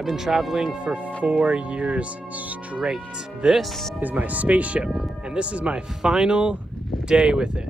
I've been traveling for 4 years straight. This is my spaceship, and this is my final day with it.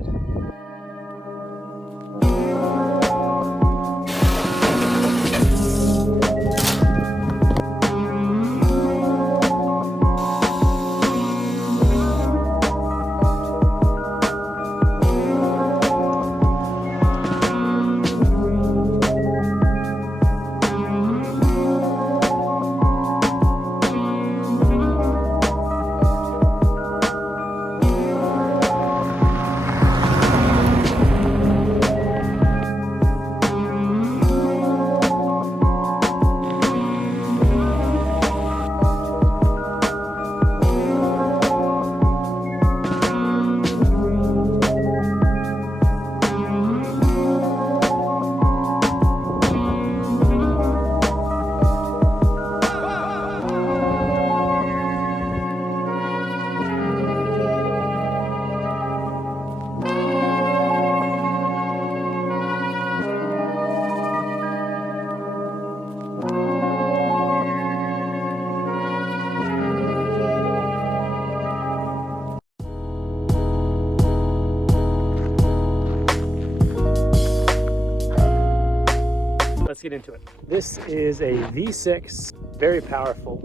Let's get into it. This is a V6, very powerful,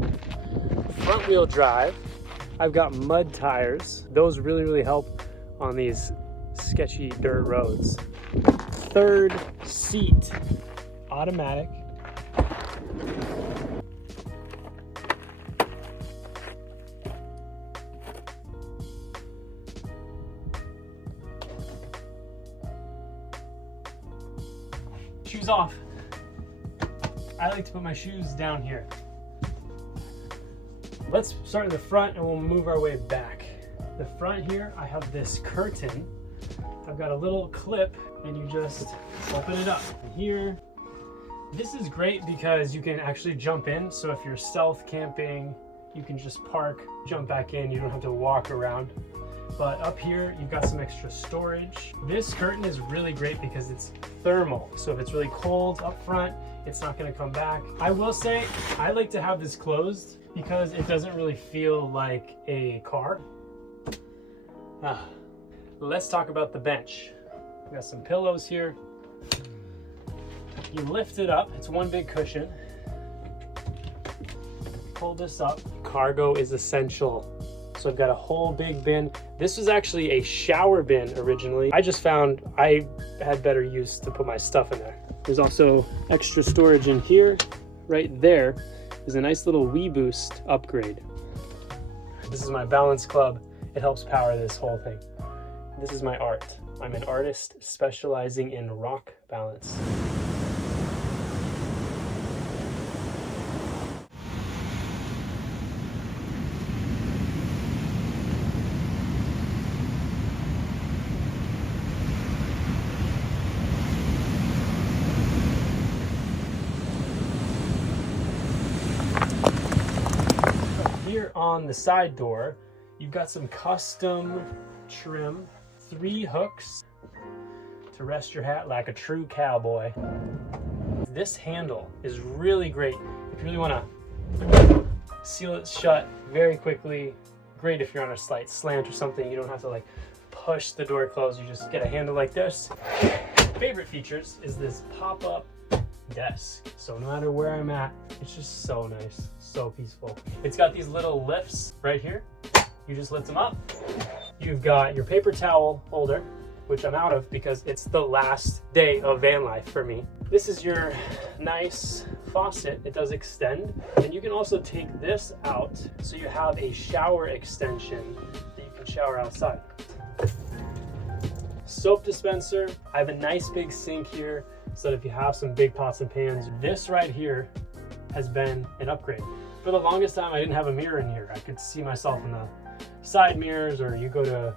front wheel drive. I've got mud tires. Those really help on these sketchy dirt roads. Third seat, automatic. Shoes off. I like to put my shoes down here. Let's start in the front and we'll move our way back. The front here, I have this curtain. I've got a little clip and you just open it up. And here, this is great because you can actually jump in. So if you're stealth camping, you can just park, jump back in. You don't have to walk around. But up here, you've got some extra storage. This curtain is really great because it's thermal. So if it's really cold up front, it's not gonna come back. I will say, I like to have this closed because it doesn't really feel like a car. Let's talk about the bench. We got some pillows here. You lift it up, it's one big cushion. Pull this up. Cargo is essential. So I've got a whole big bin. This was actually a shower bin originally. I just found I had better use to put my stuff in there. There's also extra storage in here. Right there is a nice little Wii Boost upgrade. This is my balance club. It helps power this whole thing. This is my art. I'm an artist specializing in rock balance. Here on the side door, you've got some custom trim, 3 hooks to rest your hat like a true cowboy. This handle is really great if you really want to seal it shut very quickly. Great if you're on a slight slant or something. You don't have to like push the door closed. You just get a handle like this. Favorite features is this pop-up desk. So no matter where I'm at, it's just so nice, so peaceful. It's got these little lifts right here. You just lift them up. You've got your paper towel holder, which I'm out of because it's the last day of van life for me. This is your nice faucet. It does extend, and you can also take this out so you have a shower extension that you can shower outside. Soap dispenser. I have a nice big sink here so that if you have some big pots and pans, this right here has been an upgrade. For the longest time, I didn't have a mirror in here. I could see myself in the side mirrors, or you go to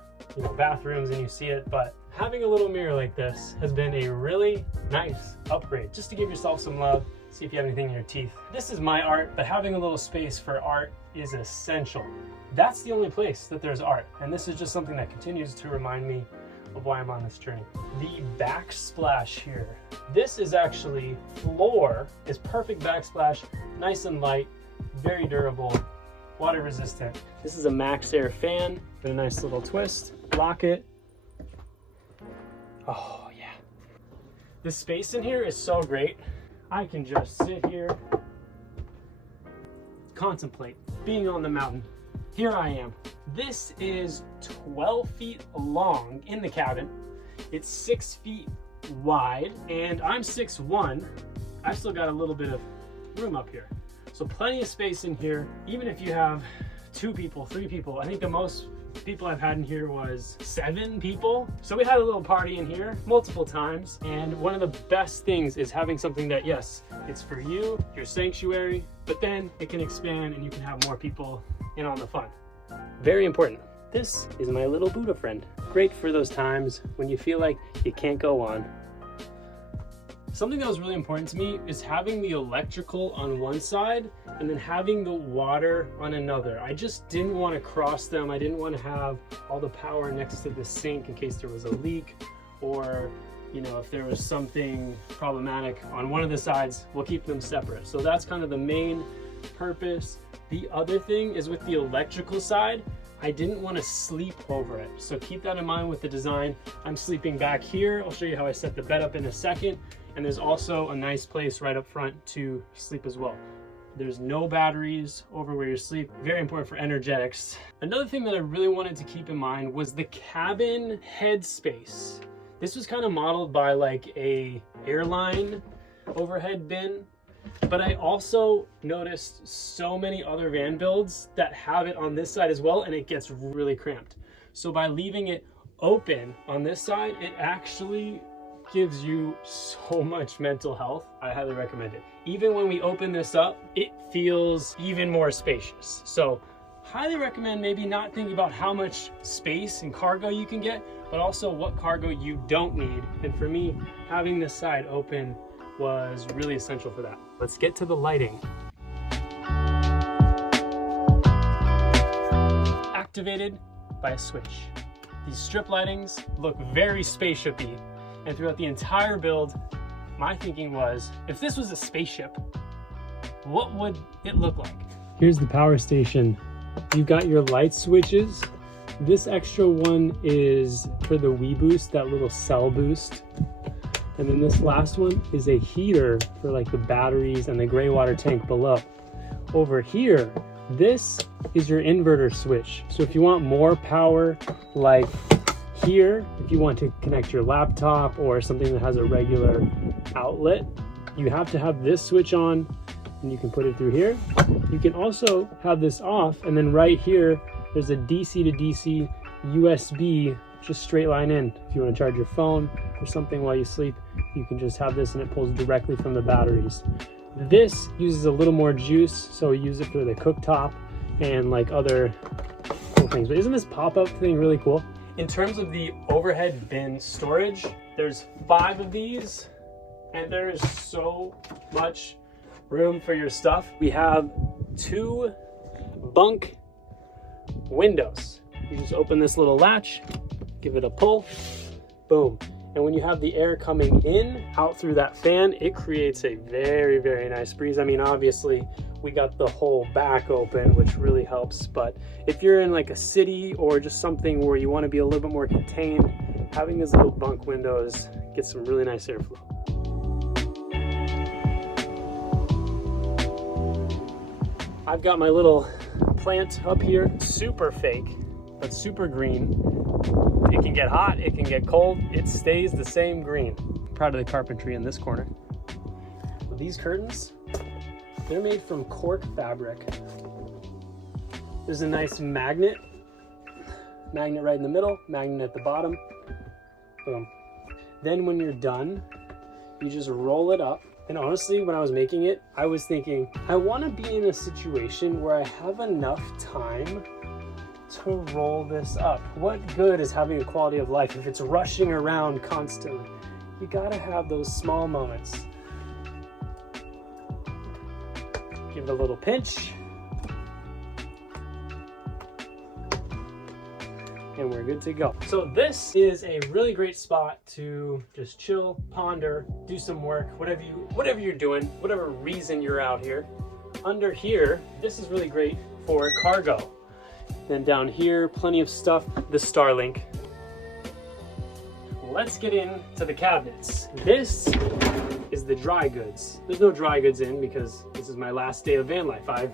bathrooms and you see it, but having a little mirror like this has been a really nice upgrade, just to give yourself some love, see if you have anything in your teeth. This is my art, but having a little space for art is essential. That's the only place that there's art, and this is just something that continues to remind me of why I'm on this journey. The backsplash here. This is actually floor, is perfect backsplash, nice and light, very durable, water resistant. This is a Max Air fan with a nice little twist. Lock it. Oh yeah. The space in here is so great. I can just sit here, contemplate being on the mountain. Here I am. This is 12 feet long in the cabin. It's 6 feet wide, and I'm 6'1". I've still got a little bit of room up here. So plenty of space in here, even if you have 2 people, 3 people. I think the most people I've had in here was 7 people. So we had a little party in here multiple times, and one of the best things is having something that, yes, it's for you, your sanctuary, but then it can expand and you can have more people in on the fun. Very important. This is my little Buddha friend. Great for those times when you feel like you can't go on. Something that was really important to me is having the electrical on one side and then having the water on another. I just didn't want to cross them. I didn't want to have all the power next to the sink in case there was a leak, or you know, if there was something problematic on one of the sides, we'll keep them separate. So that's kind of the main purpose. The other thing is with the electrical side, I didn't want to sleep over it. So keep that in mind with the design. I'm sleeping back here. I'll show you how I set the bed up in a second. And there's also a nice place right up front to sleep as well. There's no batteries over where you sleep. Very important for energetics. Another thing that I really wanted to keep in mind was the cabin headspace. This was kind of modeled by like a airline overhead bin, but I also noticed so many other van builds that have it on this side as well, and it gets really cramped. So by leaving it open on this side, it actually gives you so much mental health. I highly recommend it. Even when we open this up, it feels even more spacious. So highly recommend maybe not thinking about how much space and cargo you can get, but also what cargo you don't need. And for me, having this side open was really essential for that. Let's get to the lighting. Activated by a switch. These strip lightings look very spaceshipy, and throughout the entire build, my thinking was, if this was a spaceship, what would it look like? Here's the power station. You've got your light switches. This extra one is for the Wii Boost, that little cell boost. And then this last one is a heater for like the batteries and the gray water tank below. Over here, this is your inverter switch. So if you want more power, like here, if you want to connect your laptop or something that has a regular outlet, you have to have this switch on, and you can put it through here. You can also have this off, and then right here, there's a DC to DC USB, just straight line in. If you want to charge your phone or something while you sleep, you can just have this and it pulls directly from the batteries. This uses a little more juice, so we use it for the cooktop and like other cool things. But isn't this pop-up thing really cool? In terms of the overhead bin storage, there's 5 of these, and there is so much room for your stuff. We have 2 bunk windows. You just open this little latch, give it a pull, boom. And when you have the air coming in, out through that fan, it creates a very, very nice breeze. I mean, obviously, we got the whole back open, which really helps. But if you're in like a city or just something where you want to be a little bit more contained, having these little bunk windows gets some really nice airflow. I've got my little plant up here, super fake, but super green. It can get hot, it can get cold, it stays the same green. I'm proud of the carpentry in this corner. These curtains, they're made from cork fabric. There's a nice magnet right in the middle, magnet at the bottom, boom. Then when you're done, you just roll it up. And honestly, when I was making it, I was thinking, I want to be in a situation where I have enough time to roll this up. What good is having a quality of life if it's rushing around constantly? You gotta have those small moments. Give it a little pinch. and we're good to go. So this is a really great spot to just chill, ponder, do some work, whatever you're doing, whatever reason you're out here. Under here, this is really great for cargo. Then down here, plenty of stuff, the Starlink. Let's get into the cabinets. This is the dry goods. There's no dry goods in because this is my last day of van life. I've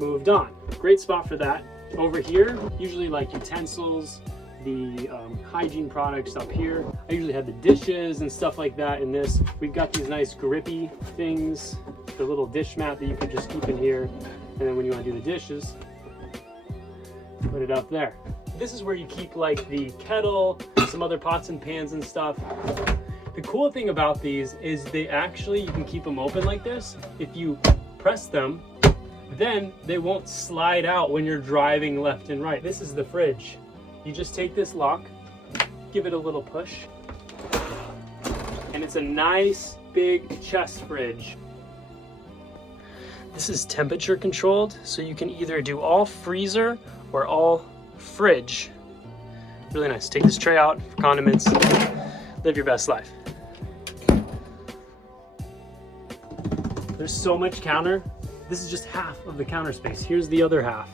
moved on. Great spot for that. Over here, usually like utensils, the hygiene products up here. I usually have the dishes and stuff like that in this. We've got these nice grippy things, the little dish mat that you can just keep in here. And then when you want to do the dishes, put it up there. This is where you keep like the kettle, some other pots and pans and stuff. The cool thing about these is you can keep them open like this. If you press them, then they won't slide out when you're driving left and right. This is the fridge. You just take this lock, give it a little push, and it's a nice big chest fridge. This is temperature controlled, so you can either do all freezer or all fridge. Really nice. Take this tray out for condiments. Live your best life. There's so much counter. This is just half of the counter space. Here's the other half.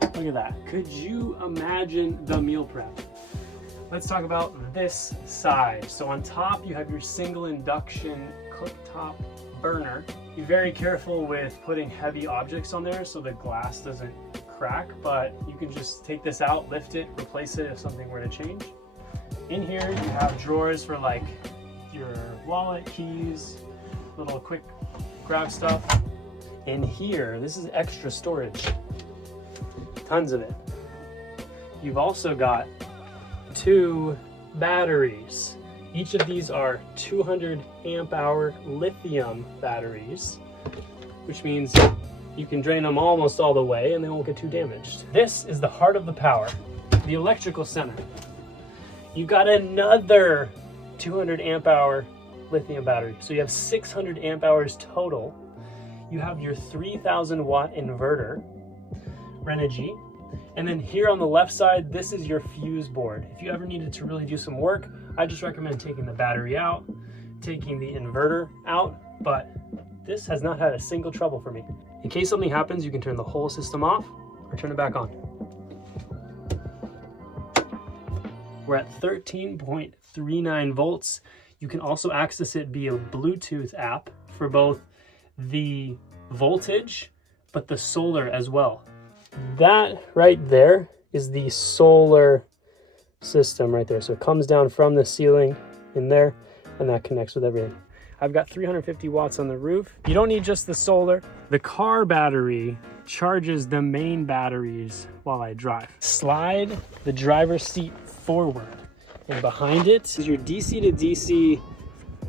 Look at that. Could you imagine the meal prep? Let's talk about this side. So on top, you have your single induction cooktop burner. Be very careful with putting heavy objects on there so the glass doesn't crack, but you can just take this out, lift it, replace it if something were to change. In here, you have drawers for like your wallet, keys, little quick grab stuff. In here, this is extra storage. Tons of it. You've also got 2 batteries. Each of these are 200 amp hour lithium batteries, which means you can drain them almost all the way and they won't get too damaged. This is the heart of the power, the electrical center. You've got another 200 amp hour lithium battery. So you have 600 amp hours total. You have your 3000 watt inverter, Renogy. And then here on the left side, this is your fuse board. If you ever needed to really do some work, I just recommend taking the battery out, taking the inverter out, but this has not had a single trouble for me. In case something happens, you can turn the whole system off or turn it back on. We're at 13.39 volts. You can also access it via Bluetooth app for both the voltage, but the solar as well. That right there is the solar system right there. So it comes down from the ceiling in there and that connects with everything. I've got 350 watts on the roof. You don't need just the solar. The car battery charges the main batteries while I drive. Slide the driver's seat forward and behind it is your DC to DC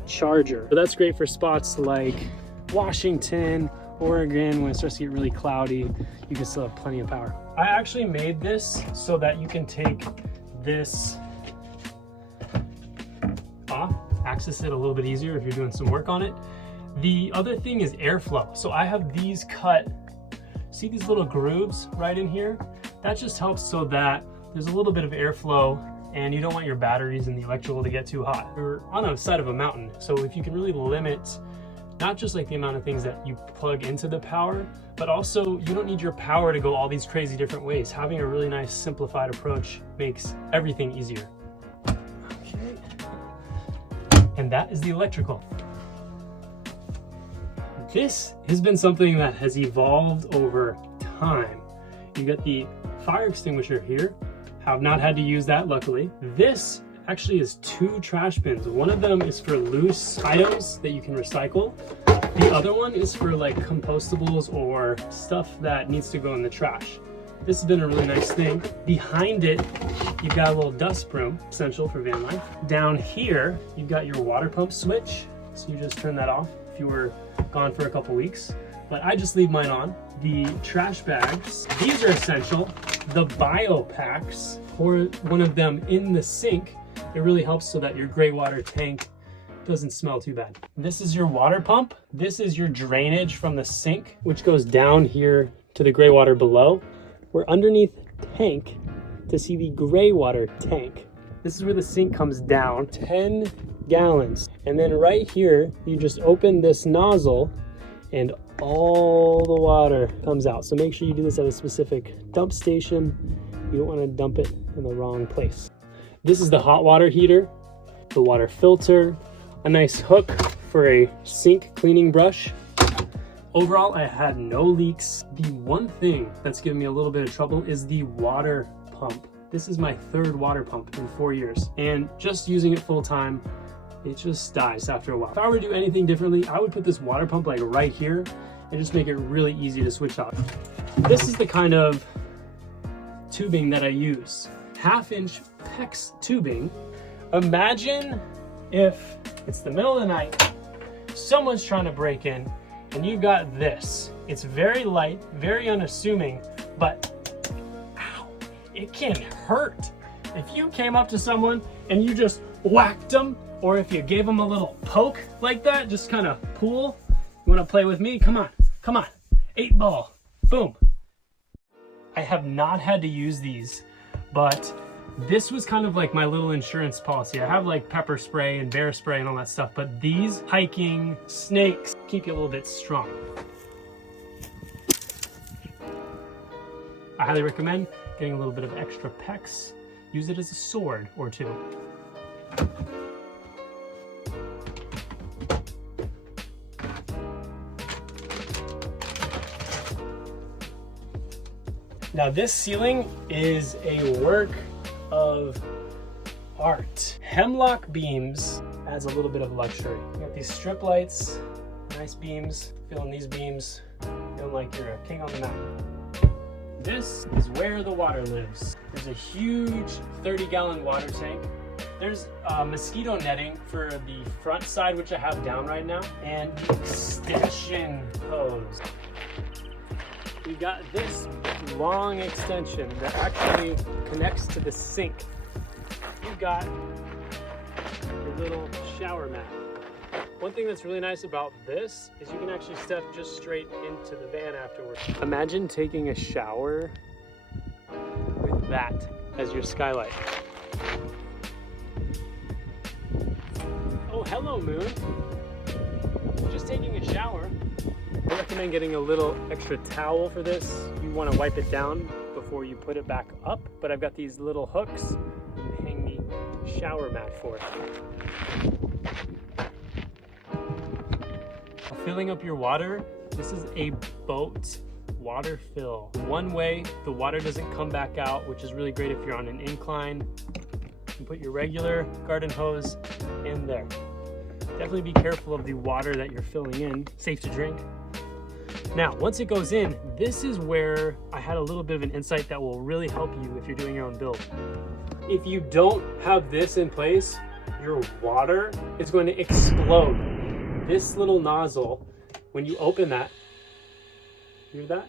charger. So that's great for spots like Washington, Oregon, when it starts to get really cloudy, you can still have plenty of power. I actually made this so that you can take this off, access it a little bit easier if you're doing some work on it. The other thing is airflow. So I have these cut, see these little grooves right in here? That just helps so that there's a little bit of airflow and you don't want your batteries and the electrical to get too hot. We're on the side of a mountain, so if you can really limit not just like the amount of things that you plug into the power, but also you don't need your power to go all these crazy different ways. Having a really nice simplified approach makes everything easier. Okay. And that is the electrical. This has been something that has evolved over time. You got the fire extinguisher here. Have not had to use that, luckily. This actually is 2 trash bins. One of them is for loose items that you can recycle. The other one is for like compostables or stuff that needs to go in the trash. This has been a really nice thing. Behind it, you've got a little dust broom, essential for van life. Down here, you've got your water pump switch. So you just turn that off if you were gone for a couple weeks. But I just leave mine on. The trash bags, these are essential. The bio packs, pour one of them in the sink. It really helps so that your gray water tank doesn't smell too bad. This is your water pump. This is your drainage from the sink, which goes down here to the gray water below. We're underneath the tank. to see the gray water tank. This is where the sink comes down, 10 gallons. And then right here, you just open this nozzle and all the water comes out. So make sure you do this at a specific dump station. You don't want to dump it in the wrong place. This is the hot water heater, the water filter, a nice hook for a sink cleaning brush. Overall, I had no leaks. The one thing that's given me a little bit of trouble is the water pump. This is my third water pump in 4 years, and just using it full time, it just dies after a while. If I were to do anything differently, I would put this water pump like right here and just make it really easy to switch off. This is the kind of tubing that I use. 1/2-inch PEX tubing. Imagine if it's the middle of the night, someone's trying to break in, and you've got this. It's very light, very unassuming, but ow, it can hurt. If you came up to someone and you just whacked them, or if you gave them a little poke like that, just kind of pull. You wanna play with me? Come on, 8 ball, boom. I have not had to use these, but this was kind of like my little insurance policy. I have like pepper spray and bear spray and all that stuff, but these hiking snakes keep you a little bit strong. I highly recommend getting a little bit of extra PEX. Use it as a sword or two. Now this ceiling is a work of art. Hemlock beams adds a little bit of luxury. You got these strip lights, nice beams, feeling these beams, feeling like you're a king on the mountain. This is where the water lives. There's a huge 30-gallon water tank. There's mosquito netting for the front side, which I have down right now, and the extension hose. We've got this long extension that actually connects to the sink. You've got your little shower mat. One thing that's really nice about this is you can actually step just straight into the van afterwards. Imagine taking a shower with that as your skylight. Oh, hello, moon. Just taking a shower. I recommend getting a little extra towel for this. You want to wipe it down before you put it back up, but I've got these little hooks to hang the shower mat for it. Filling up your water, this is a boat water fill. One way, the water doesn't come back out, which is really great if you're on an incline. You can put your regular garden hose in there. Definitely be careful of the water that you're filling in. Safe to drink. Now, once it goes in, this is where I had a little bit of an insight that will really help you if you're doing your own build. If you don't have this in place, your water is going to explode. This little nozzle, when you open that, hear that?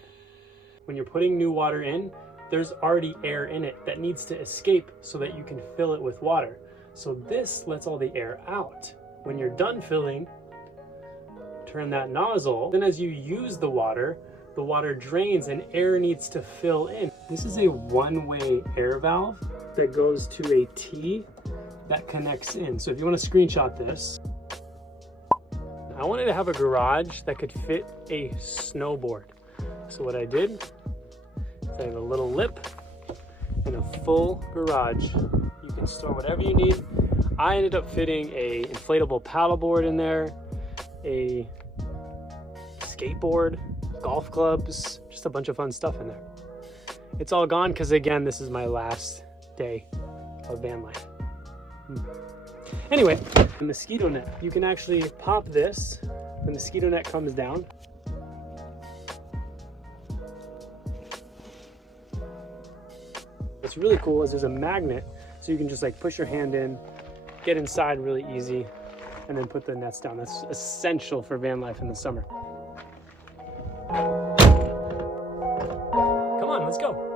When you're putting new water in, there's already air in it that needs to escape so that you can fill it with water. So this lets all the air out. When you're done filling, turn that nozzle. Then as you use the water drains and air needs to fill in. This is a one-way air valve that goes to a T that connects in. So if you want to screenshot this, I wanted to have a garage that could fit a snowboard. So what I did is I have a little lip and a full garage. You can store whatever you need. I ended up fitting a inflatable paddleboard in there, a skateboard, golf clubs, just a bunch of fun stuff in there. It's all gone because, again, this is my last day of van life. Anyway, the mosquito net. You can actually pop this, the mosquito net comes down. What's really cool is there's a magnet, so you can just like push your hand in, get inside really easy, and then put the nets down. That's essential for van life in the summer. Come on, let's go.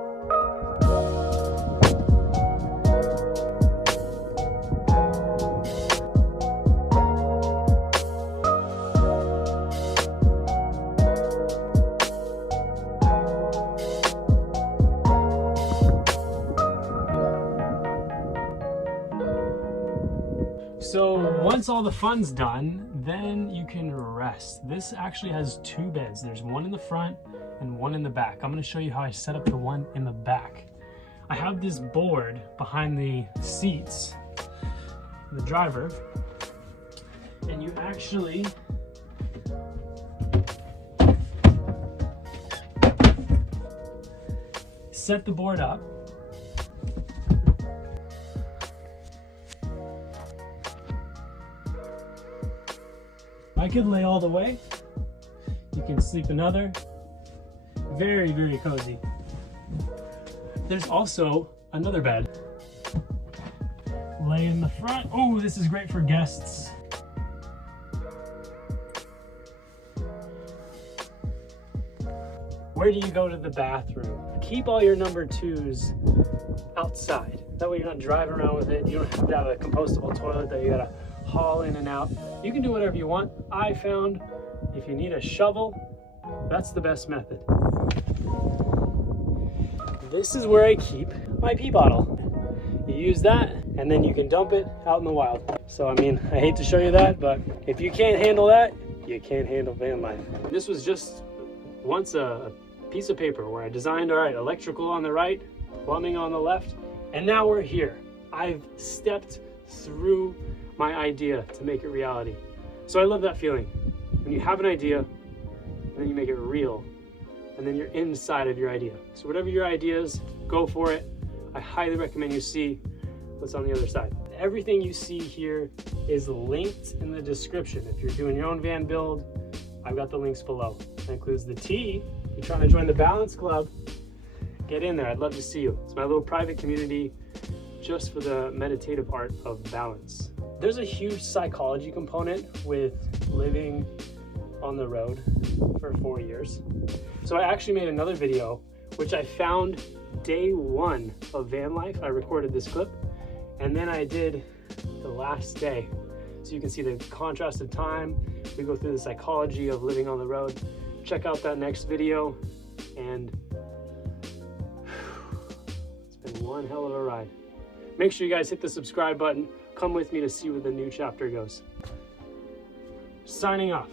once all the fun's done, then you can rest. This actually has 2 beds. There's one in the front and one in the back. I'm gonna show you how I set up the one in the back. I have this board behind the seats, the driver, and you actually set the board up. I could lay all the way. You can sleep another. Very, very cozy. There's also another bed. Lay in the front. Oh, this is great for guests. Where do you go to the bathroom? Keep all your number 2s outside. That way you're not driving around with it. You don't have to have a compostable toilet that you gotta haul in and out. You can do whatever you want. I found if you need a shovel, that's the best method. This is where I keep my pee bottle. You use that and then you can dump it out in the wild. So I mean, I hate to show you that, but if you can't handle that, you can't handle van life. This was just once a piece of paper where I designed, all right, electrical on the right, plumbing on the left, and now we're here. I've stepped through my idea to make it reality. So I love that feeling. When you have an idea, and then you make it real, and then you're inside of your idea. So whatever your idea is, go for it. I highly recommend you see what's on the other side. Everything you see here is linked in the description. If you're doing your own van build, I've got the links below. That includes the T. If you're trying to join the Balance Club, get in there. I'd love to see you. It's my little private community just for the meditative art of balance. There's a huge psychology component with living on the road for 4 years. So I actually made another video, which I found day 1 of van life. I recorded this clip, and then I did the last day. So you can see the contrast of time. We go through the psychology of living on the road. Check out that next video, and it's been one hell of a ride. Make sure you guys hit the subscribe button. Come with me to see where the new chapter goes. Signing off.